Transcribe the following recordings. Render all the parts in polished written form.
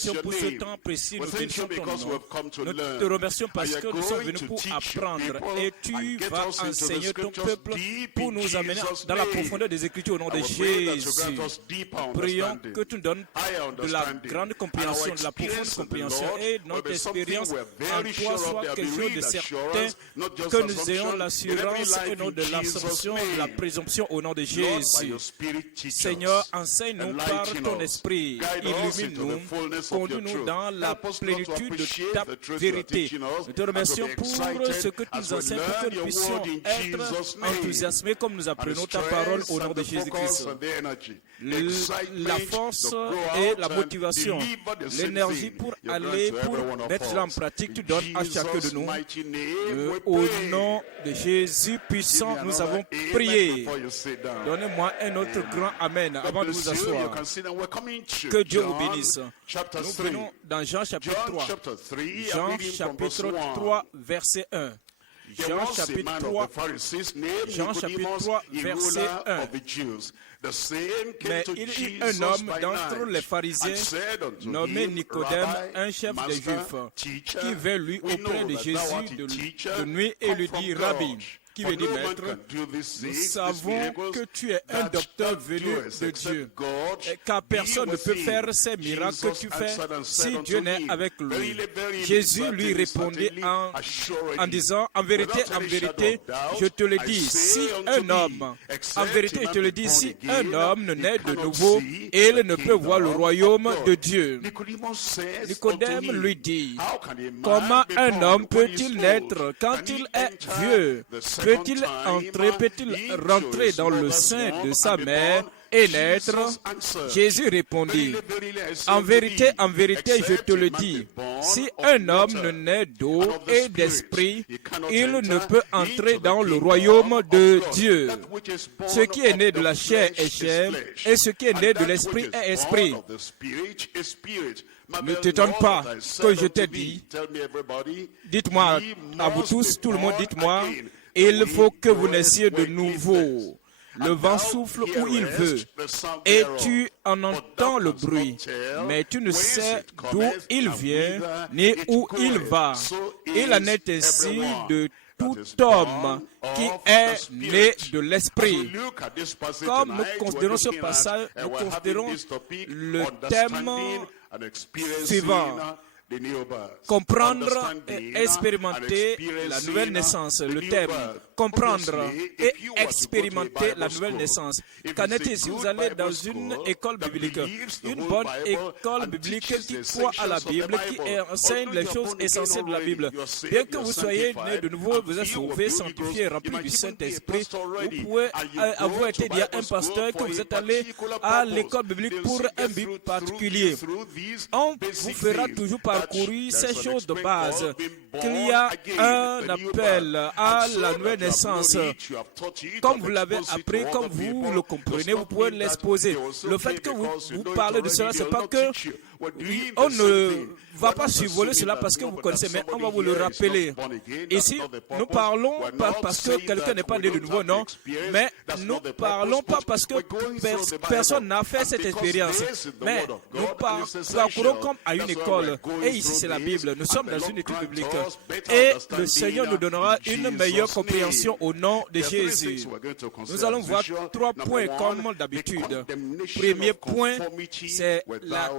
bénédiction pour ce temps précis. Nous bénissons ton nom. Nous te remercions parce que nous sommes venus pour apprendre et tu vas enseigner ton peuple pour nous amener dans la profondeur des Écritures au nom de Jésus. Prions que tu nous donnes de la grande compréhension, de la profonde compréhension et notre expérience en toi soit quelque chose de certain, que nous ayons l'assurance et non de l'assumption, de la présomption au nom de Jésus. Seigneur, enseigne-nous par ton esprit, illumine-nous, conduis-nous dans la plénitude de ta vérité. Nous te remercions pour ce que tu nous enseignes, pour que nous puissions être enthousiasmés comme nous apprenons ta parole au nom de Jésus-Christ. La force et la motivation, l'énergie pour aller, pour mettre cela en pratique, tu donnes à chacun de nous. Au nom de Jésus puissant, nous avons prié. Donnez-moi un autre grand Amen avant de vous asseoir. Que Dieu vous bénisse. Nous venons dans Jean chapitre 3. Jean chapitre 3, verset 1. Jean chapitre 3, verset 1. Mais il y eut un homme d'entre les pharisiens nommé Nicodème, un chef des Juifs, qui vint lui auprès de Jésus de nuit et lui dit, Rabbi, qui veut dire maître, nous savons que tu es un docteur venu de Dieu, car personne ne peut faire ces miracles que tu fais si Dieu n'est avec lui. Jésus lui répondit en disant, en vérité, je te le dis, si un homme, en vérité, je te le dis, si un homme ne naît de nouveau, il ne peut voir le royaume de Dieu. Nicodème lui dit, comment un homme peut-il naître quand il est vieux? Peut-il rentrer dans le sein de sa mère et naître? Jésus répondit, en vérité, je te le dis, si un homme ne naît d'eau et d'esprit, il ne peut entrer dans le royaume de Dieu. Ce qui est né de la chair est chair, et ce qui est né de l'esprit est esprit. Ne t'étonne pas que je t'ai dit, dites-moi à vous tous, tout le monde, dites-moi, il faut que vous naissiez de nouveau. Le vent souffle où il veut, et tu en entends le bruit, mais tu ne sais d'où il vient, ni où il va. Il en est ainsi de tout homme qui est né de l'esprit. Comme nous considérons ce passage, nous considérons le thème suivant. Comprendre et expérimenter la nouvelle naissance, le thème. Comprendre et expérimenter la nouvelle naissance. Qu'en est-il si vous allez dans une école biblique, une bonne école biblique qui croit à la Bible, qui enseigne les choses essentielles de la Bible? Bien que vous soyez né de nouveau, vous êtes sauvé, sanctifié, rempli du Saint-Esprit, vous pouvez avoir été dit à un pasteur que vous êtes allé à l'école biblique pour un but particulier. On vous fera toujours parcourir ces choses de base. Qu'il y a un appel à la nouvelle naissance. Comme vous l'avez appris, comme vous le comprenez, vous pouvez l'exposer. Le fait que vous parlez de cela, c'est pas que on ne va pas survoler cela parce que vous connaissez, mais on va vous le rappeler. Ici, nous parlons pas parce que quelqu'un n'est pas né de nouveau, non, mais nous parlons pas parce que personne n'a fait cette expérience, mais nous parcourons comme à une école. Et ici, c'est la Bible. Nous sommes dans une étude biblique. Et le Seigneur nous donnera une meilleure compréhension au nom de Jésus. Nous allons voir 3 points comme d'habitude. Premier point, c'est la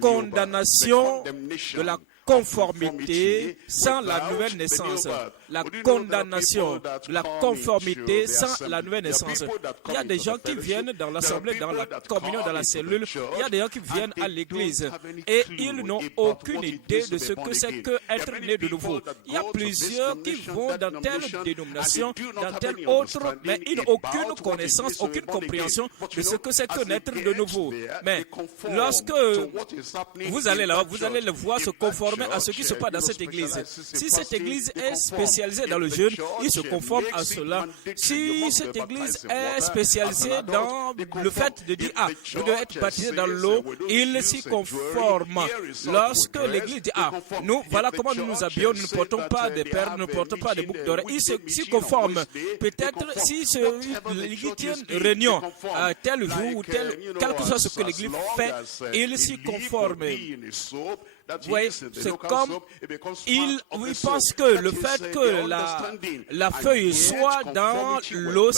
condamnation de la conformité sans la nouvelle naissance. La condamnation de la conformité sans la nouvelle naissance. Il y a des gens qui viennent dans l'assemblée, dans la communion, dans la cellule. Il y a des gens qui viennent à l'église et ils n'ont aucune idée de ce que c'est qu'être né de nouveau. Il y a plusieurs qui vont dans telle dénomination, dans telle autre, mais ils n'ont aucune connaissance, aucune compréhension de ce que c'est que naître de nouveau. Mais lorsque vous allez là, vous allez le voir se conformer conformer à ce qui se passe dans cette église. Si cette église est spécialisée dans le jeûne, il se conforme à cela. Si cette église est spécialisée dans le fait de dire, vous devez être baptisé dans l'eau, il s'y conforme. Lorsque l'église dit, nous, voilà comment nous nous habillons, nous ne portons pas de perles, nous ne portons pas de boucles d'oreilles, il s'y conforme. Peut-être si l'église tient une réunion à tel jour ou quel que soit ce que l'église fait, il s'y conforme. Oui, c'est comme il pense que le fait que la feuille soit dans l'eau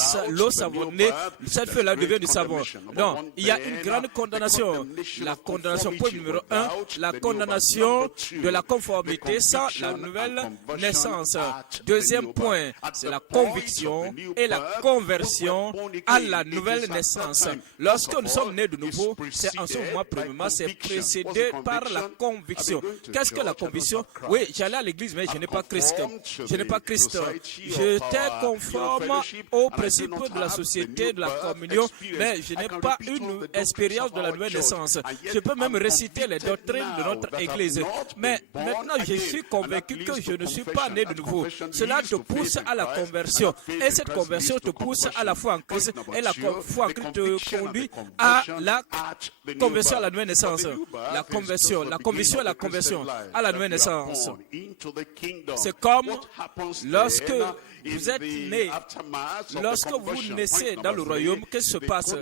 savonnée, cette feuille-là devient du savon. Non, il y a une grande condamnation. La condamnation, point numéro 1, la condamnation de la conformité sans la nouvelle naissance. Deuxième point, c'est la conviction et la conversion à la nouvelle naissance. Lorsque nous sommes nés de nouveau, c'est en ce moment, premièrement, c'est précédé par la conviction. Qu'est-ce que la conviction? Oui, j'allais à l'église, mais je n'ai pas Christ. Je n'ai pas Christ. J'étais conforme aux principes de la société, de la communion, mais je n'ai pas une expérience de la nouvelle naissance. Je peux même réciter les doctrines de notre église. Mais maintenant, je suis convaincu que je ne suis pas né de nouveau. Cela te pousse à la conversion. Et cette conversion te pousse à la foi en Christ. Et la foi en Christ te conduit à la conversion à la nouvelle naissance. La conversion et la conversion à la nouvelle naissance. C'est comme lorsque vous êtes né, lorsque vous naissez dans le royaume, qu'est-ce qui se passe?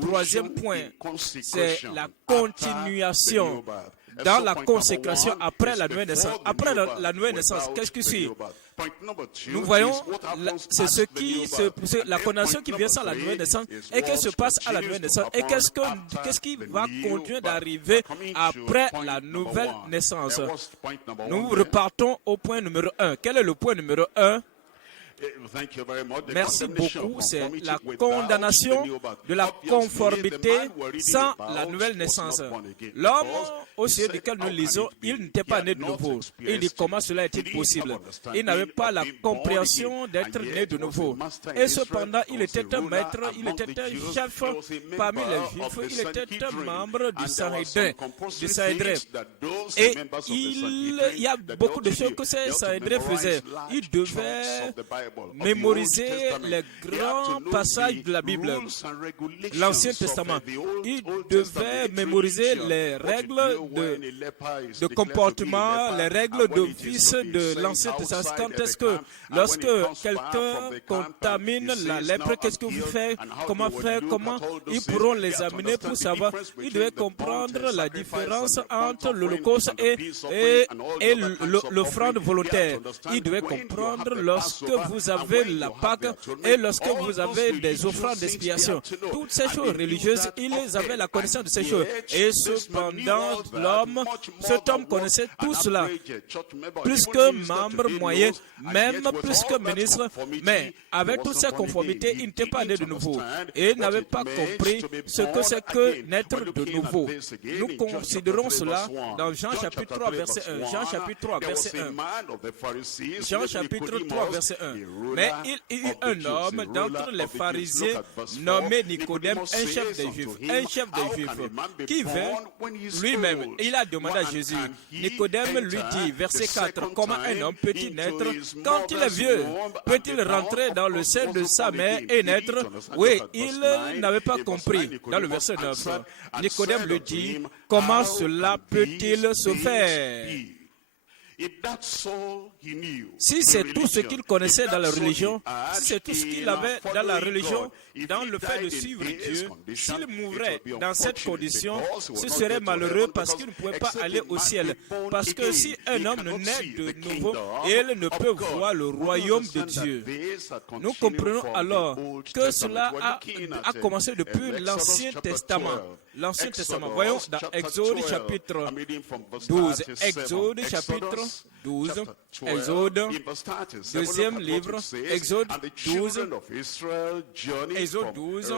Troisième point, c'est la continuation dans la consécration après la nouvelle naissance. Après la nouvelle naissance, qu'est-ce qui suit? Nous voyons, c'est la condamnation qui vient sans la nouvelle naissance et qu'est-ce qui se passe à la nouvelle naissance et qu'est-ce qui va continuer d'arriver après la nouvelle naissance. Nous repartons au point numéro 1. Quel est le point numéro 1? Merci beaucoup. C'est la condamnation de la conformité sans la nouvelle naissance. L'homme au sujet duquel nous lisons, il n'était pas né de nouveau. Il dit comment cela est-il possible? Il n'avait pas la compréhension d'être né de nouveau. Et cependant, il était un maître, il était un chef parmi les Juifs, il était un membre du Sanhédrin. Et il y a beaucoup de choses que ces Sanhédrins faisaient. Il devait mémoriser les grands passages de la Bible, l'Ancien Testament. Il devait mémoriser les règles de comportement, les règles d'office de l'Ancien Testament. Quand est-ce que, lorsque quelqu'un contamine la lèpre, qu'est-ce que vous faites? Comment ils pourront les amener pour savoir? Ils devaient comprendre la différence entre l'Holocauste et l'offrande volontaire. Ils devaient comprendre lorsque vous avez la Pâque et lorsque vous avez des offrandes d'expiation. Toutes ces choses religieuses, ils avaient la connaissance de ces choses. Et cependant, cet homme connaissait tout cela. Plus que membre moyen, même plus que ministre, mais avec toutes ces conformités, il n'était pas né de nouveau. Et il n'avait pas compris ce que c'est que naître de nouveau. Nous considérons cela dans Jean chapitre 3, verset 1. Jean chapitre 3, verset 1. Jean chapitre 3, verset 1. Mais il y eut un homme d'entre les pharisiens nommé Nicodème, un chef des Juifs, qui vint lui-même. Il a demandé à Jésus. Nicodème lui dit, verset 4, comment un homme peut-il naître quand il est vieux? Peut-il rentrer dans le sein de sa mère et naître? Oui, il n'avait pas compris. Dans le verset 9, Nicodème lui dit, comment cela peut-il se faire? Si c'est tout ce qu'il connaissait dans la religion, si c'est tout ce qu'il avait dans la religion, dans le fait de suivre Dieu, s'il mourrait dans cette condition, ce serait malheureux parce qu'il ne pouvait pas aller au ciel. Parce que si un homme naît de nouveau, il ne peut voir le royaume de Dieu. Nous comprenons alors que cela a commencé depuis l'Ancien Testament. L'Ancien Testament. Voyons dans Exode chapitre 12. Exode chapitre 12. Exode, deuxième livre, Exode 12. Exode 12.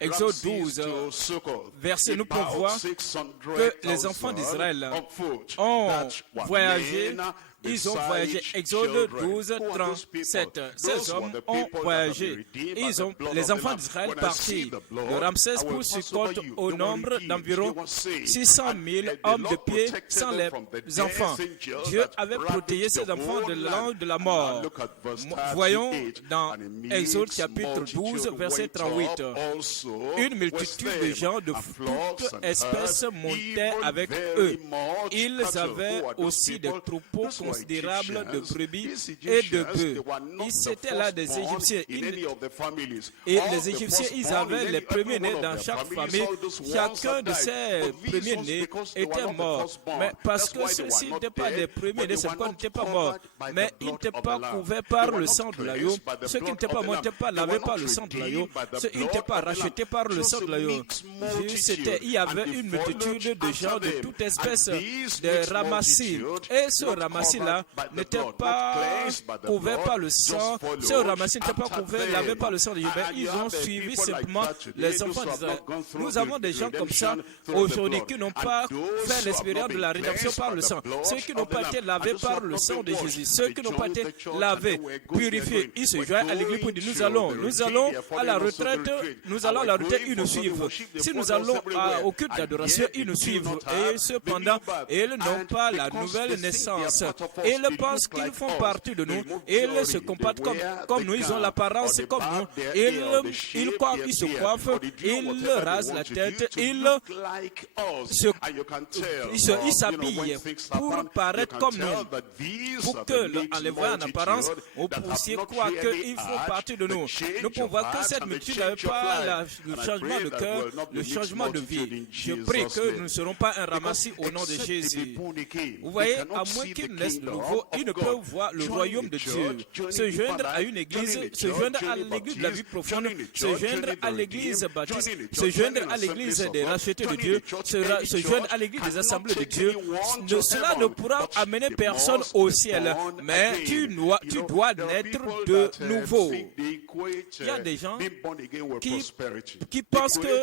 Exode 12. Verset, nous pouvons voir que les enfants d'Israël ont voyagé ils ont voyagé. Exode 12, 37. Ces hommes ont voyagé. Les enfants d'Israël partis de Ramsès pour Sukkot au nombre d'environ 600 000 hommes de pied sans les enfants. Dieu avait protégé ces enfants de la langue de la mort. Voyons dans Exode chapitre 12, verset 38. Une multitude de gens de toute espèce montaient avec eux. Ils avaient aussi des troupeaux considérables de brebis et de bœufs. C'étaient là des Égyptiens. Et les Égyptiens, ils avaient les premiers-nés dans chaque famille. Chacun de ces premiers-nés était mort. Mais parce que ceux-ci n'étaient pas les premiers-nés, c'est pourquoi ils n'étaient pas morts. Mais ils n'étaient pas couverts par le sang de l'agneau. Ceux qui n'étaient pas morts n'étaient pas lavés par le sang de l'agneau. Ils n'étaient pas rachetés par le sang de l'agneau. Il y avait une multitude de gens de toute espèce de ramassis. Et ce ramassis-là n'était pas couvert par le sang. Ce ramassis n'était pas couvert, lavé par le sang de Dieu. Ils ont suivi simplement les enfants d'Israël. Nous avons des gens comme ça aujourd'hui qui n'ont pas fait l'expérience de la rédemption par le sang. Ceux qui n'ont pas été lavés par le sang de Jésus. Ceux qui n'ont pas été lavés, purifiés. Ils se joignent à l'église pour dire nous allons à la retraite, ils nous suivent. Si nous allons au culte d'adoration, ils nous suivent. Et cependant, ils n'ont pas la nouvelle naissance. Ils pensent qu'ils font partie de nous. Ils se comportent comme nous. Ils ont l'apparence comme nous. Ils se coiffent. Ils rasent la tête. Ils s'habillent pour paraître comme nous. Pour que, en les voyant en apparence, vous puissiez croire qu'ils font partie de nous. Nous pouvons voir que cette multitude n'avait pas le changement de cœur, le changement de vie. Je prie que nous ne serons pas un ramassis au nom de Jésus. Vous voyez, à moins qu'ils naissent de nouveau, ils ne peuvent voir le royaume de Dieu. Se joindre à une église, se joindre à l'église de la vie profonde, se joindre à l'église baptiste, se joindre à l'église des rachetés de Dieu, se joindre à l'église des assemblées de Dieu. Cela ne pourra amener personne au ciel, mais tu dois naître de nouveau. Il y a des gens qui pensent que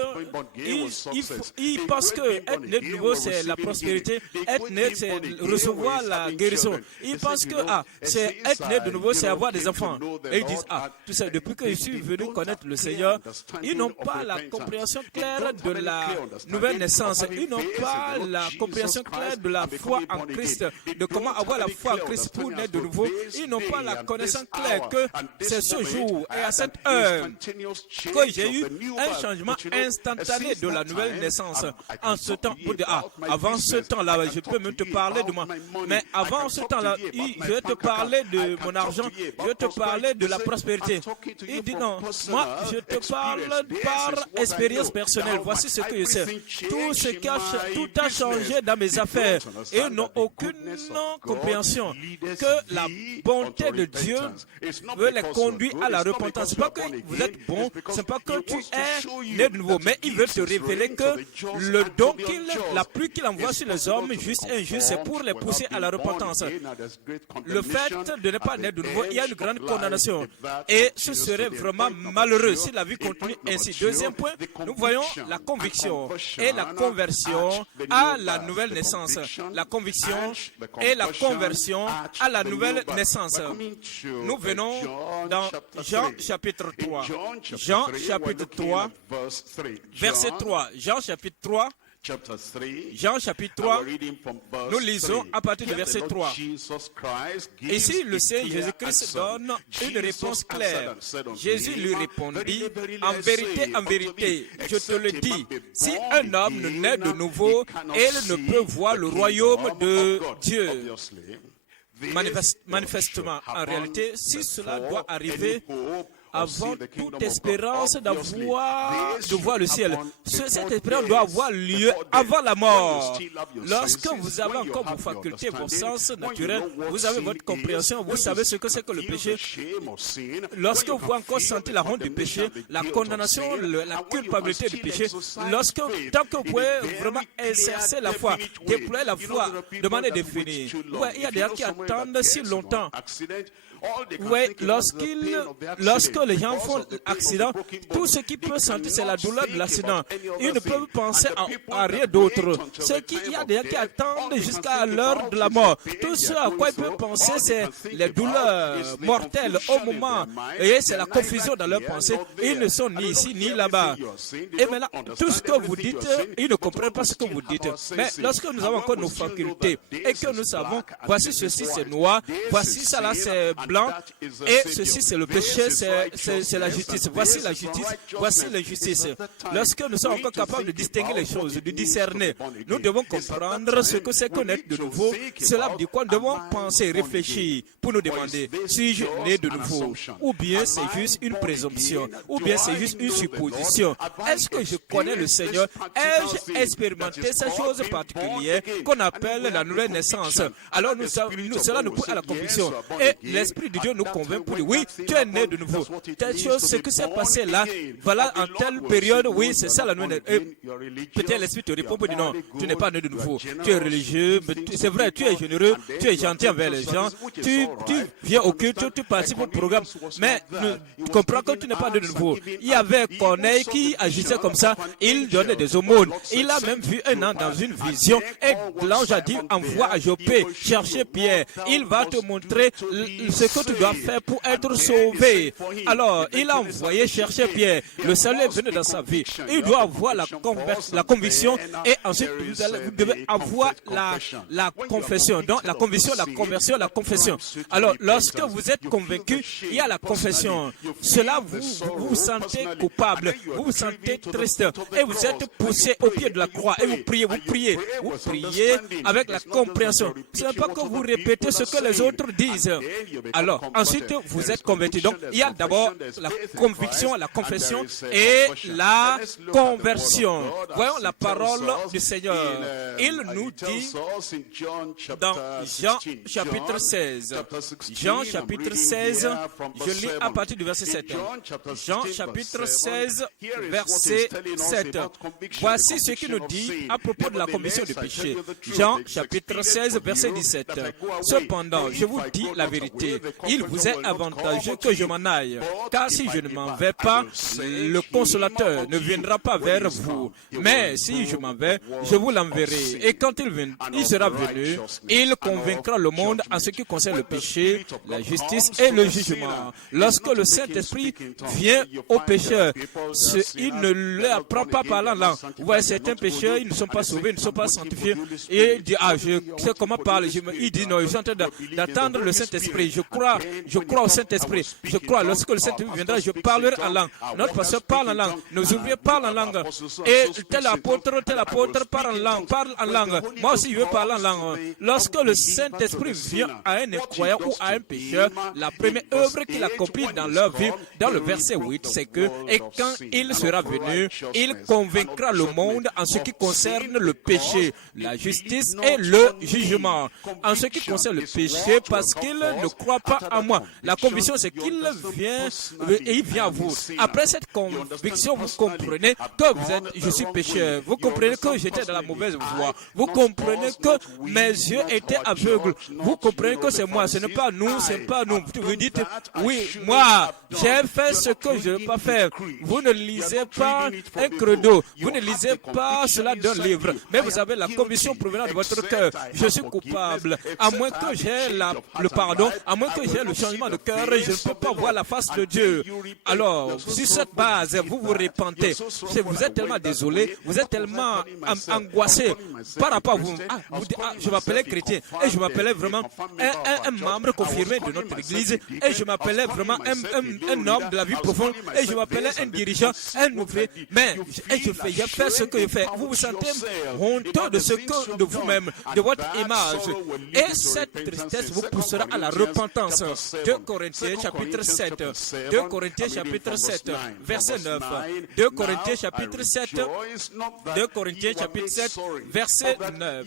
être né de nouveau c'est la prospérité, être né c'est recevoir la guérison. Ils pensent que être né de nouveau c'est avoir des enfants. Et ils disent tout ça depuis que je suis venu connaître le Seigneur, ils n'ont pas la compréhension claire de la nouvelle naissance. Ils n'ont pas la compréhension claire de la foi en Christ, de comment avoir la foi en Christ pour naître de nouveau. Ils n'ont pas la connaissance claire que c'est ce jour et à cette heure que j'ai eu un changement instantané de la nouvelle naissance. En ce temps, pour dire, avant ce temps-là, je peux même te parler de moi. Mais avant ce temps-là, je vais te parler de mon argent, je vais te parler de la prospérité. Il dit non, moi je te parle par expérience personnelle. Voici ce que je sais. Tout a changé dans mes affaires et ils n'ont aucune compréhension que la bonté de Dieu veut les conduire à la repentance. C'est pas que vous êtes bon, c'est pas que tu es né de nouveau, mais il veut te révéler que le don la pluie qu'il envoie sur les hommes, justes et injustes, c'est pour les pousser à la repentance. Le fait de ne pas naître de nouveau, il y a une grande condamnation. Et ce serait vraiment malheureux si la vie continue ainsi. Deuxième point, nous voyons la conviction et la conversion à la nouvelle naissance. La conviction et la conversion à la nouvelle naissance. Nous venons dans Jean chapitre 3. Jean chapitre 3, verset 3. Jean chapitre 3. Jean chapitre 3, nous lisons à partir du verset 3. Ici, le Seigneur Jésus-Christ donne une réponse claire. Jésus lui répondit, en vérité, je te le dis, si un homme ne naît de nouveau, il ne peut voir le royaume de Dieu. Manifestement, en réalité, si cela doit arriver, avant toute espérance de voir le ciel. Cette espérance doit avoir lieu avant la mort. Lorsque vous avez encore vos facultés, vos sens naturels, vous avez votre compréhension, vous savez ce que c'est que le péché. Lorsque vous encore sentez la honte du péché, la condamnation, la culpabilité du péché, tant que vous pouvez vraiment exercer la foi, déployer la foi de manière définie. Ouais, il y a des gens qui attendent si longtemps. Oui, lorsque lorsque les gens font l'accident, tout ce qu'ils peuvent sentir, c'est la douleur de l'accident. Ils ne peuvent penser à rien d'autre. Il y a des gens qui attendent jusqu'à l'heure de la mort. Tout ce à quoi ils peuvent penser, c'est les douleurs mortelles au moment. Et c'est la confusion dans leurs pensées. Ils ne sont ni ici ni là-bas. Et maintenant, tout ce que vous dites, ils ne comprennent pas ce que vous dites. Mais lorsque nous avons encore nos facultés et que nous savons, voici ceci c'est noir, voici ça là c'est blanc, et ceci c'est le péché, c'est la justice. Voici la justice, voici l'injustice. Lorsque nous sommes encore capables de distinguer les choses, de discerner, nous devons comprendre ce que c'est connaître de nouveau. Cela veut dire quoi? Nous devons penser, réfléchir pour nous demander, suis-je né de nouveau? Ou bien c'est juste une présomption? Ou bien c'est juste une supposition? Est-ce que je connais le Seigneur? Ai-je expérimenté cette chose particulière qu'on appelle la nouvelle naissance? Alors cela nous pousse à la conviction. Et l'Esprit de Dieu nous convainc pour dire, oui, tu es né de nouveau. Telle chose, ce que s'est passé là, voilà, en telle période, oui, c'est ça la nouvelle naissance. Peut-être l'Esprit te répond pour dire, non, tu n'es pas né de nouveau. Tu es religieux, c'est vrai, tu es généreux, tu es gentil envers les gens, tu viens au culte, tu participes au programme, mais tu comprends que tu n'es pas né de nouveau. Il y avait Corneille qui agissait comme ça, il donnait des aumônes. Il a même vu un an dans une vision, et l'ange a dit, envoie à Joppé, chercher Pierre. Il va te montrer ce que tu dois faire pour être sauvé. Alors, il a envoyé chercher Pierre. Le salut est venu dans sa vie. Il doit avoir la conviction, et ensuite vous devez avoir la confession. Donc, la conviction, la conversion, la confession. Alors, lorsque vous êtes convaincu, il y a la confession. Cela, vous sentez coupable, vous vous sentez triste, et vous êtes poussé au pied de la croix, et vous priez avec la compréhension. Ce n'est pas que vous répétez ce que les autres disent. Alors, ensuite, vous êtes converti. Donc, il y a d'abord la conviction, la confession et la conversion. Voyons la parole du Seigneur. Il nous dit dans Jean chapitre 16. Jean chapitre 16, je lis à partir du verset 7. Jean chapitre 16, verset 7. Voici ce qu'il nous dit à propos de la commission du péché. Jean chapitre 16, verset 17. Cependant, je vous dis la vérité, il vous est avantageux que je m'en aille, car si je ne m'en vais pas, le consolateur ne viendra pas vers vous. Mais si je m'en vais, je vous l'enverrai. Et quand il sera venu, il convaincra le monde en ce qui concerne le péché, la justice et le jugement. Lorsque le Saint-Esprit vient aux pécheurs, il ne leur apprend pas parlant là. Vous voyez, certains pécheurs, ils ne sont pas sauvés, ils ne sont pas sanctifiés. Et il dit, je sais comment parler. Il dit, non, je suis en train d'attendre le Saint-Esprit. Je crois au Saint-Esprit. Je crois, lorsque le Saint-Esprit viendra, je parlerai en langue. Notre pasteur parle en langue. Nos ouvriers parlent en langue. Et tel apôtre parle en langue. Moi aussi, je veux parler en langue. Lorsque le Saint-Esprit vient à un incroyant ou à un pécheur, la première œuvre qu'il accomplit dans leur vie, dans le verset 8, c'est que, et quand il sera venu, il convaincra le monde en ce qui concerne le péché, la justice et le jugement. En ce qui concerne le péché, parce qu'il ne croit pas en moi. La conviction, c'est qu'il vient et il vient à vous. Après cette conviction, vous comprenez que je suis pécheur. Vous comprenez que j'étais dans la mauvaise voie. Vous comprenez que mes yeux étaient aveugles. Vous comprenez que c'est moi. Ce n'est pas nous, c'est pas nous. Vous dites, oui, moi, j'ai fait ce que je ne veux pas faire. Vous ne lisez pas un credo. Vous ne lisez pas cela d'un livre. Mais vous avez la conviction provenant de votre cœur. Je suis coupable. À moins que j'ai le pardon, à moins que j'ai le changement de cœur, je ne peux pas voir la face de Dieu. Alors, sur cette base, vous vous repentez. Vous êtes tellement désolé, vous êtes tellement angoissé par rapport à vous. Je m'appelais chrétien et je m'appelais vraiment un membre confirmé de notre église et je m'appelais vraiment un homme de la vie profonde et je m'appelais un dirigeant, un ouvrier. Mais j'ai fait ce que je fais. Vous vous sentez honteux de vous-même, de votre image. Et cette tristesse vous poussera à la repentance. 2 Corinthiens chapitre 7. 2 Corinthiens chapitre 7, verset 9. 2 Corinthiens chapitre 7. 2 Corinthiens chapitre 7, verset 9.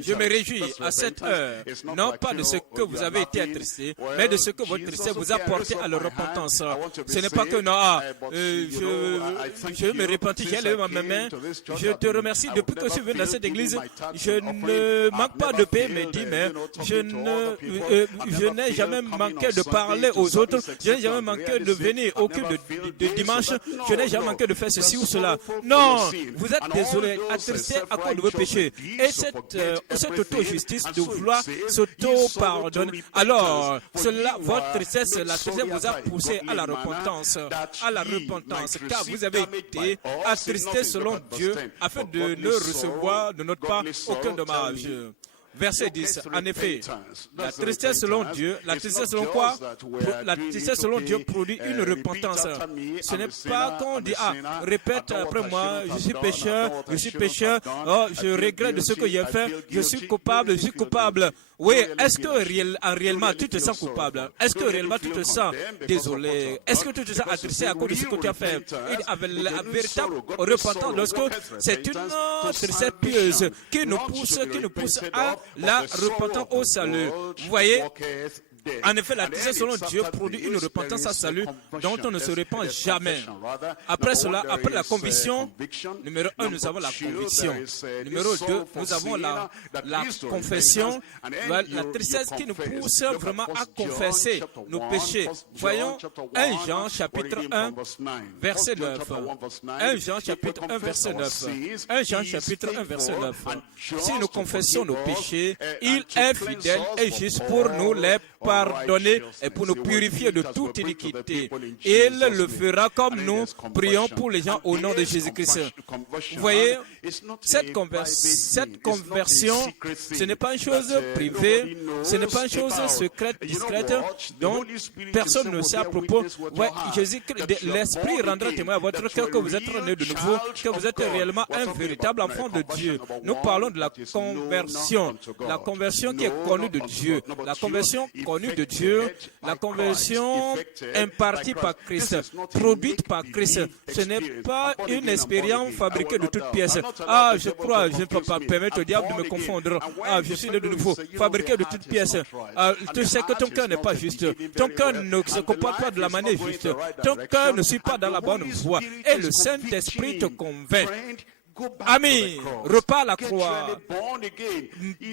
Je me réjouis à cette heure, non pas de ce que vous avez été attristé, mais de ce que votre tristesse vous a porté à la repentance. Ce n'est pas que non, je me repentis, j'ai levé ma main. Je te remercie depuis que je suis venu dans cette église. Je ne manque pas de paix, mais dis, mais je n'ai jamais manqué de parler aux aux autres. Je n'ai jamais manqué de venir au culte de dimanche. Je n'ai jamais manqué de faire ceci ou cela. Non, vous êtes désolé, attristé à cause de vos péchés. Et cette auto-justice de vouloir s'auto-pardonner. Alors, votre tristesse, la tristesse vous a poussé à la repentance. Car vous avez été attristé selon Dieu afin de ne recevoir de notre part aucun dommage. Verset 10. En effet, la tristesse selon Dieu, la tristesse selon quoi? La tristesse selon Dieu produit une repentance. Ce n'est pas qu'on dit, répète après moi, je suis pécheur, oh, je regrette de ce que j'ai fait, je suis coupable. Oui, est-ce que réellement tu te sens coupable? Est-ce que réellement tu te sens désolé? Est-ce que tu te sens attristé à cause de ce que tu as fait? Et avec la véritable repentance, lorsque c'est une tristesse pieuse qui nous pousse à la repentance au salut. Vous voyez? En effet, la tristesse selon Dieu produit une repentance à salut dont on ne se repent jamais. Après cela, après la conviction, numéro 1, nous avons la conviction. Numéro 2, nous avons la confession. La tristesse qui nous pousse vraiment à confesser nos péchés. Voyons 1 Jean chapitre 1, verset 9. 1 Jean chapitre 1, verset 9. 1 Jean chapitre 1, verset 9. Si nous confessons nos péchés, il est fidèle et juste pour nous les pardonner et pour nous purifier de toute iniquité. Il le fera comme nous prions pour les gens au nom de Jésus-Christ. Vous voyez, cette conversion, ce n'est pas une chose privée, ce n'est pas une chose secrète, discrète, dont personne ne sait à propos. Ouais, l'Esprit rendra témoin à votre cœur que vous êtes né de nouveau, que vous êtes réellement un véritable enfant de Dieu. Nous parlons de la conversion qui est connue de Dieu, la conversion connue de Dieu, la conversion impartie par Christ, produite par Christ. Ce n'est pas une expérience fabriquée de toutes pièces. Je crois, je ne peux pas permettre au diable de me confondre. Je suis né de nouveau, fabriqué de toutes pièces. Tu sais que ton cœur n'est pas juste. Ton cœur ne se comporte pas de la manière juste. Ton cœur ne suit pas dans la bonne voie. Et le Saint-Esprit te convainc. Ami, repars à la croix.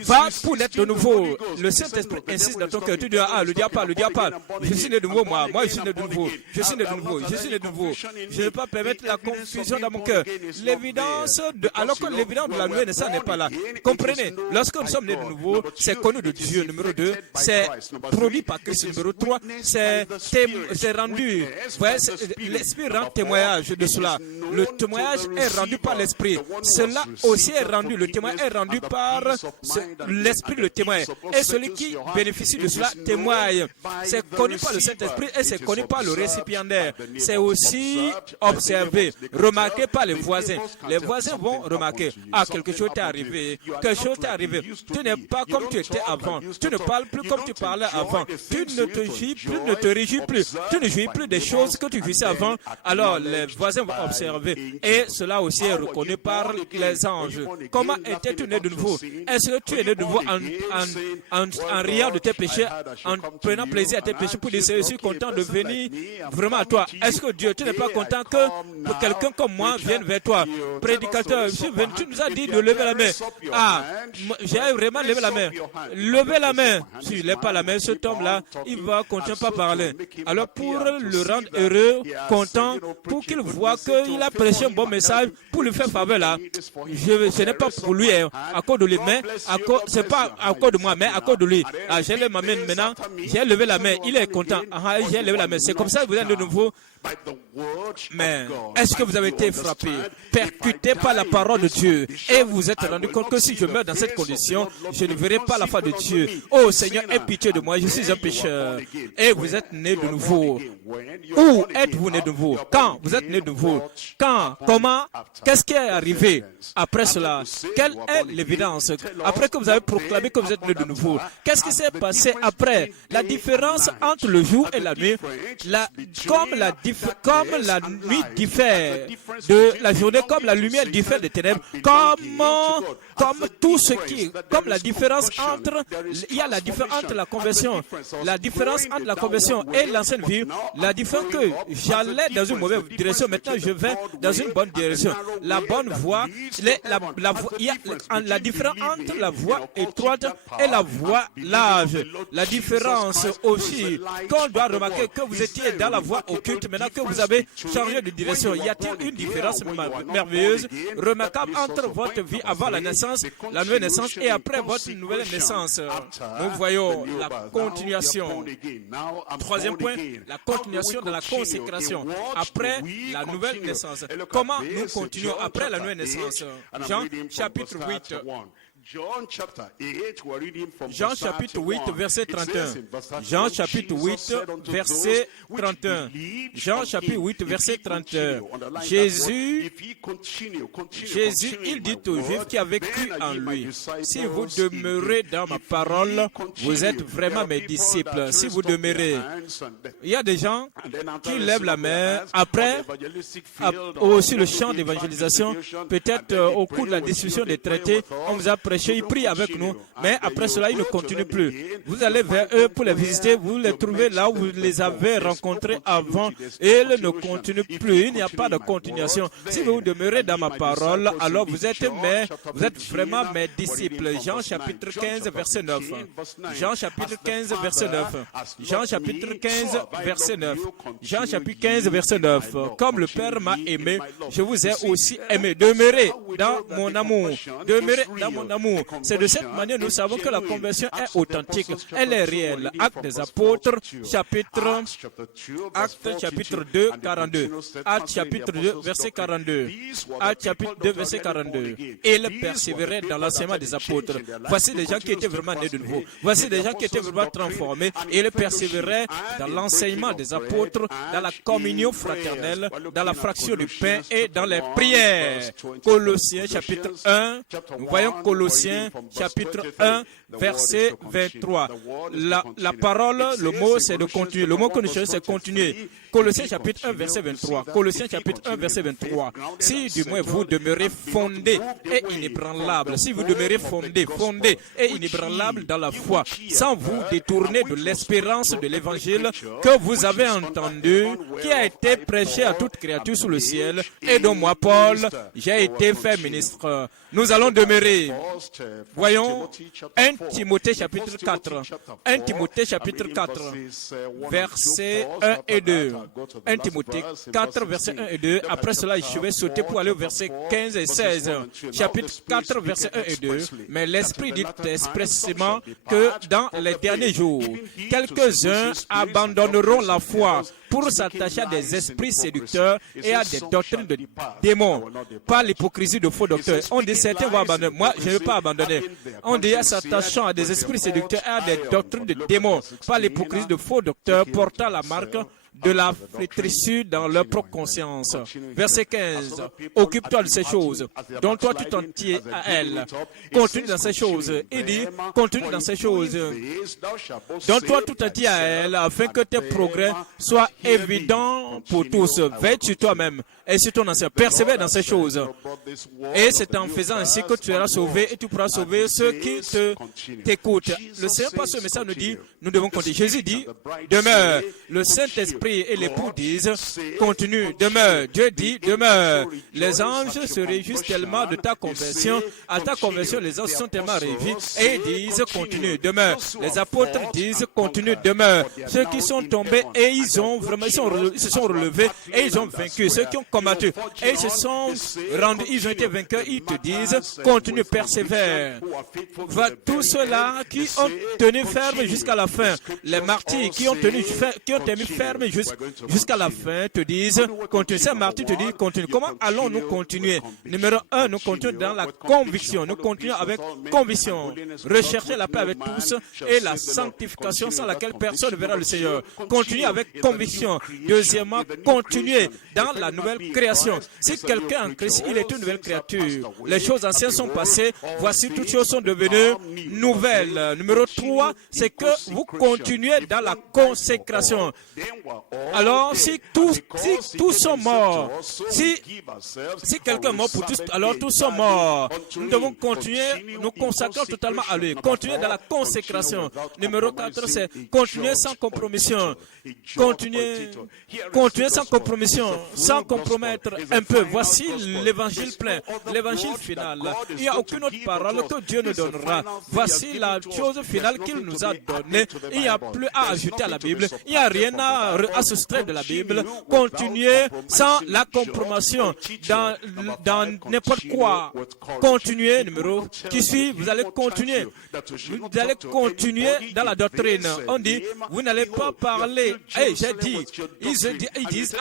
Va pour l'être de nouveau. Le Saint-Esprit insiste dans ton cœur. Tu dis, le diable parle. Je suis né de nouveau, moi je suis né de nouveau. Je suis né de nouveau. Je ne vais pas permettre la confusion dans mon cœur. Alors que l'évidence de la nouvelle naissance n'est pas là. Comprenez, lorsque nous sommes nés de nouveau, c'est connu de Dieu. Numéro 2, c'est produit par Christ. Numéro 3, c'est rendu. L'Esprit rend témoignage de cela. Le témoignage est rendu par l'Esprit. Cela aussi est rendu, le témoin est rendu par l'Esprit, le témoin. Et celui qui bénéficie de cela témoigne. C'est connu par le Saint-Esprit et c'est connu par le récipiendaire. C'est aussi observé, remarqué par les voisins. Les voisins vont remarquer, quelque chose t'est arrivé. Quelque chose t'est arrivé. Tu n'es pas comme tu étais avant. Tu ne parles plus comme tu parlais avant. Tu ne te jouis plus, ne te réjouis plus. Tu ne jouis plus des choses que tu jouissais avant. Alors les voisins vont observer. Et cela aussi est reconnu par les anges. Comment étais-tu né de nouveau? Est-ce que tu es né de nouveau en riant de tes péchés, en prenant plaisir à tes péchés pour dire je suis content de venir vraiment à toi? Est-ce que Dieu, tu n'es pas content que quelqu'un comme moi vienne vers toi? Prédicateur, tu nous as dit de lever la main. J'ai vraiment levé la main. Levez la main. S'il ne lève pas la main, cet homme-là, il va continuer pas parler. Alors pour le rendre heureux, content, pour qu'il voit qu'il a prêché un bon message, pour lui faire faveur là, ce n'est pas pour lui, à cause de lui, mais c'est pas à cause de moi, mais à cause de lui. J'ai levé ma main maintenant, j'ai levé la main, il est content, j'ai levé la main. C'est comme ça que vous êtes de nouveau. Mais est-ce que vous avez été frappé, percuté par la parole de Dieu et vous vous êtes rendu compte que si je meurs dans cette condition, je ne verrai pas la face de Dieu? Oh Seigneur, aie pitié de moi, je suis un pécheur. Et vous êtes né de nouveau. Où êtes-vous né de nouveau? Quand vous êtes né de nouveau? Quand? Comment? Qu'est-ce qui est arrivé après cela? Quelle est l'évidence? Après que vous avez proclamé que vous êtes né de nouveau, qu'est-ce qui s'est passé après? La différence entre le jour et la nuit, comme la nuit diffère de la journée, comme la lumière diffère des ténèbres, comme tout ce qui, comme la différence entre, il y a la différence entre la conversion et l'ancienne vie, la différence que j'allais dans une mauvaise direction, maintenant je vais dans une bonne direction. La bonne voie, Il y a la différence entre la voie étroite et la voie large. La différence aussi, quand on doit remarquer que vous étiez dans la voie occulte, maintenant que vous avez changé de direction, y a-t-il une différence merveilleuse, remarquable entre votre vie avant la naissance, la nouvelle naissance, et après votre nouvelle naissance? Nous voyons la continuation. Troisième point, la continuation de la consécration après la nouvelle naissance. Comment nous continuons après la nouvelle naissance? Jean chapitre 8. Jean chapitre 8, verset 31. Jean chapitre 8, verset 31. Jean chapitre 8, verset 31. Jésus, il dit aux Juifs qui avaient cru en lui, si vous demeurez dans ma parole, vous êtes vraiment mes disciples. Si vous demeurez. Il y a des gens qui lèvent la main après, sur le champ d'évangélisation, peut-être au cours de la discussion des traités, on vous a prêché, ils prient avec nous, mais après cela, ils ne continuent plus. Vous allez vers eux pour les visiter, vous les trouvez là où vous les avez rencontrés avant, et ils ne continuent plus. Il n'y a pas de continuation. Si vous demeurez dans ma parole, alors vous êtes vraiment mes disciples. Jean chapitre 15, verset 9. Jean chapitre 15, verset 9. Jean chapitre 15, verset 9. Jean chapitre 15, verset 9. Comme le Père m'a aimé, je vous ai aussi aimé. Demeurez dans mon amour. Demeurez dans mon amour. C'est de cette manière que nous savons que la conversion est authentique. Elle est réelle. Actes des apôtres, chapitre 2, 42. Actes chapitre 2, verset 42. Actes chapitre 2, verset 42. Et ils persévéraient dans l'enseignement des apôtres. Voici des gens qui étaient vraiment nés de nouveau. Voici des gens qui étaient vraiment transformés. Et ils persévéraient dans l'enseignement des apôtres, dans la communion fraternelle, dans la fraction du pain et dans les prières. Colossiens chapitre 1. Nous voyons Colossiens chapitre 1, verset 23. La parole, le mot, c'est de continuer. Le mot que nous cherchons, c'est continuer. Colossiens chapitre 1, verset 23. Colossiens chapitre 1, verset 23. Si du moins vous demeurez fondés et inébranlables, si vous demeurez fondés et inébranlables dans la foi, sans vous détourner de l'espérance de l'évangile que vous avez entendu, qui a été prêché à toute créature sous le ciel, et dont moi, Paul, j'ai été fait ministre. Nous allons demeurer. Voyons 1 Timothée chapitre 4. 1 Timothée chapitre 4, versets 1 et 2. 1 Timothée 4, versets 1 et 2. Après cela, je vais sauter pour aller au verset 15 et 16. Chapitre 4, versets 1 et 2. Mais l'Esprit dit expressément que dans les derniers jours, quelques-uns abandonneront la foi pour s'attacher à des esprits séducteurs et à des doctrines de démons, par l'hypocrisie de faux docteurs. On dit certains vont abandonner. Moi, je ne veux pas abandonner. On dit à s'attachant à des esprits séducteurs et à des doctrines de démons, par l'hypocrisie de faux docteurs portant la marque de la flétrissure dans leur propre conscience. Verset 15. Occupe-toi de ces choses, dont toi tu t'en tiens à elles. Continue dans ces choses. Il dit, continue dans ces choses, dont toi tu t'en tiens à elles, afin que tes progrès soient évidents pour tous. Veille sur toi-même et sur ton ancien. Persévère dans ces choses. Et c'est en faisant ainsi que tu seras sauvé et tu pourras sauver ceux qui t'écoutent. Le Seigneur, par ce message, nous dit, nous devons continuer. Jésus dit, demeure. Le Saint-Esprit et l'époux disent, continue, demeure. Dieu dit, demeure. Les anges se réjouissent tellement de ta conversion. À ta conversion, les anges sont tellement réjouis et ils disent, continue, demeure. Les apôtres disent, continue, demeure. Ceux qui sont tombés et ils se sont relevés et ils ont vaincu. Ceux qui ont combattu et ils se sont rendus, ils ont été vainqueurs, ils te disent, continue, persévère. Va tous ceux-là qui ont tenu ferme jusqu'à la fin, les martyrs qui ont tenu ferme jusqu'à la fin, te disent, continue. Ces martyrs te disent, continue. Comment allons-nous continuer? Numéro 1, nous continuons dans la conviction. Nous continuons avec conviction. Rechercher la paix avec tous et la sanctification sans laquelle personne ne verra le Seigneur. Continuez avec conviction. Deuxièmement, continuez dans la nouvelle création. Si quelqu'un en Christ, il est une nouvelle créature. Les choses anciennes sont passées. Voici, toutes choses sont devenues nouvelles. Numéro 3, c'est que vous continuez dans la consécration. Alors, si tous sont morts, si quelqu'un est mort pour tous, alors tous sont morts. Nous devons continuer, nous consacrer totalement à lui. Continuer dans la consécration. Numéro 4, c'est continuer sans compromission. Continuer sans compromission, sans compromettre un peu. Voici l'évangile plein, l'évangile final. Il n'y a aucune autre parole que Dieu nous donnera. Voici la chose finale qu'il nous a donnée. Il n'y a plus à ajouter à la Bible. Il n'y a rien à soustraire de la Bible. Continuez sans la compromission dans n'importe quoi. Continuez, numéro qui suit, vous allez continuer. Vous allez continuer dans la doctrine. On dit, vous n'allez pas parler. Hey, j'ai dit, ils disent,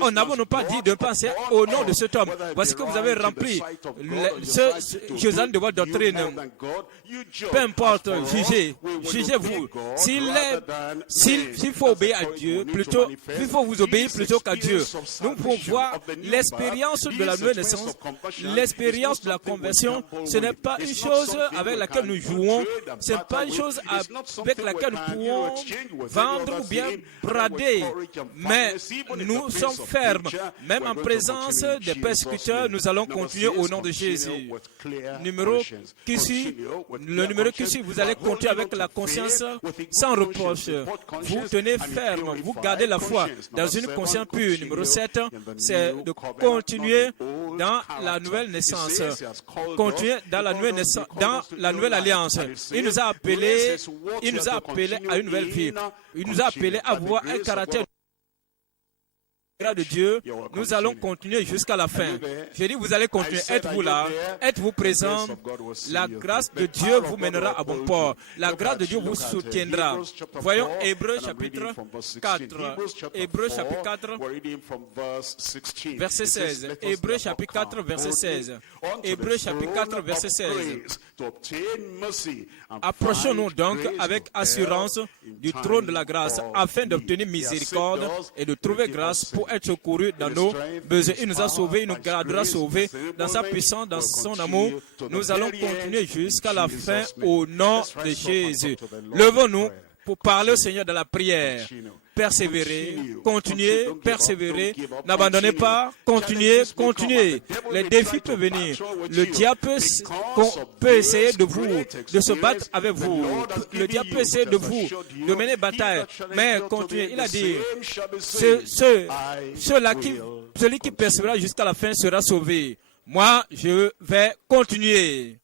on n'avons pas dit de penser au nom de cet homme. Voici que vous avez rempli ce de votre doctrine. Peu importe, jugez-vous. S'il faut obéir à Dieu, plutôt, il faut vous obéir plutôt qu'à Dieu. Nous pouvons voir l'expérience de la nouvelle naissance, l'expérience de la conversion. Ce n'est pas une chose avec laquelle nous jouons, ce n'est pas une chose avec laquelle nous pouvons vendre ou bien brader, mais nous sommes fermes. Même en présence des persécuteurs, nous allons continuer au nom de Jésus. Le numéro qui suit, vous allez continuer avec la conscience sans reproche. Vous tenez ferme, vous gardez la foi dans une conscience pure. Numéro 7, c'est de continuer dans la nouvelle naissance. Continuer dans la nouvelle naissance, dans la nouvelle alliance. Il nous a appelés à une nouvelle vie. Il nous a appelés à avoir un caractère de Dieu. Nous allons continuer jusqu'à la fin. J'ai dit, vous allez continuer. Êtes-vous là? Êtes-vous présent? La grâce de Dieu vous mènera à bon port. La grâce de Dieu vous soutiendra. Voyons Hébreux chapitre 4. Hébreux chapitre 4, verset 16. Hébreux chapitre 4, verset 16. Hébreux chapitre 4, verset 16. Approchons-nous donc avec assurance du trône de la grâce afin d'obtenir miséricorde et de trouver grâce pour être secouru dans nos besoins. Il nous a sauvés, il nous gardera sauvés dans sa puissance, dans son amour. Nous allons continuer jusqu'à la fin au nom de Jésus. Levons-nous pour parler au Seigneur de la prière. Persévérer, continuez, persévérer, n'abandonnez pas, continuez. Les défis peuvent venir. Le diable peut essayer de se battre avec vous. Le diable peut essayer de mener bataille. Mais continuez. Il a dit, celui qui persévérera jusqu'à la fin sera sauvé. Moi, je vais continuer.